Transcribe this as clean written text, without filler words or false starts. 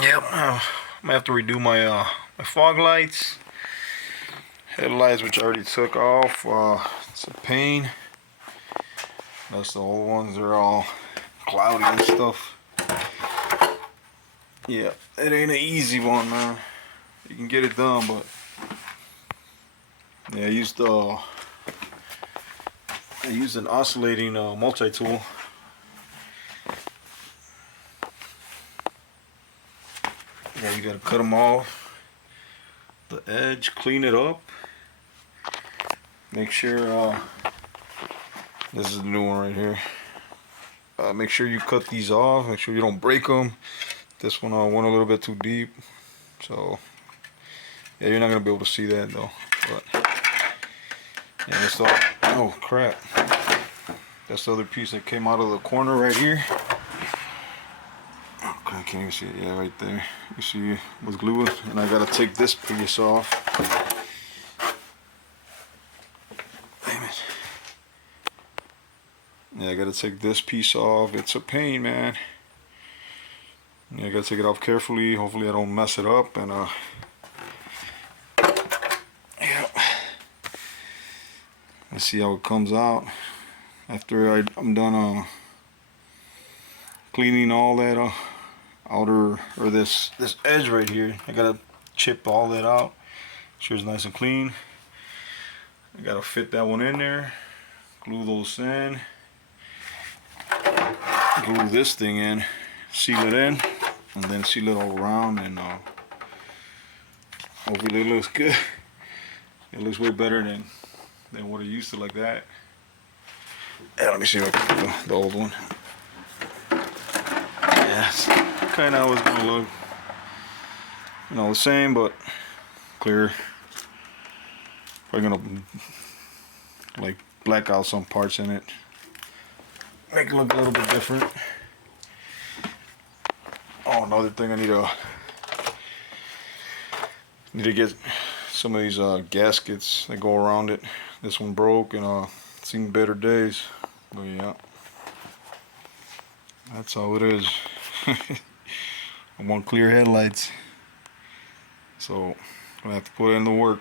Yep, I'm gonna have to redo my fog lights, headlights, which I already took off. It's a pain. That's the old ones. They're all cloudy and stuff. Yeah, it ain't an easy one, man. You can get it done, but yeah, I used an oscillating multi-tool. Yeah, you gotta cut them off the edge, clean it up. Make sure this is the new one right here. Make sure you cut these off. Make sure you don't break them. This one went a little bit too deep, so yeah, you're not gonna be able to see that though. But yeah, that's the, oh crap, that's the other piece that came out of the corner right here. Okay, I can't even see it. Yeah, right there. You see, it was glued, and I gotta take this piece off. Damn it. Yeah, I gotta take this piece off. It's a pain, man. Yeah, I gotta take it off carefully. Hopefully I don't mess it up. And yeah, let's see how it comes out after I'm done cleaning all that outer, or this edge right here. I gotta chip all that out. Sure it's nice and clean. I gotta fit that one in there. Glue those in. Glue this thing in. Seal it in. And then seal it all around, and hopefully it looks good. It looks way better than what it used to, like that. Yeah, let me see if I can do the old one. Yeah, kind of was gonna look, the same, but clear. Probably gonna like black out some parts in it, make it look a little bit different. Oh, another thing, I need to get some of these gaskets that go around it. This one broke, and seen better days. But yeah, that's how it is. I want clear headlights, so I'm gonna have to put in the work.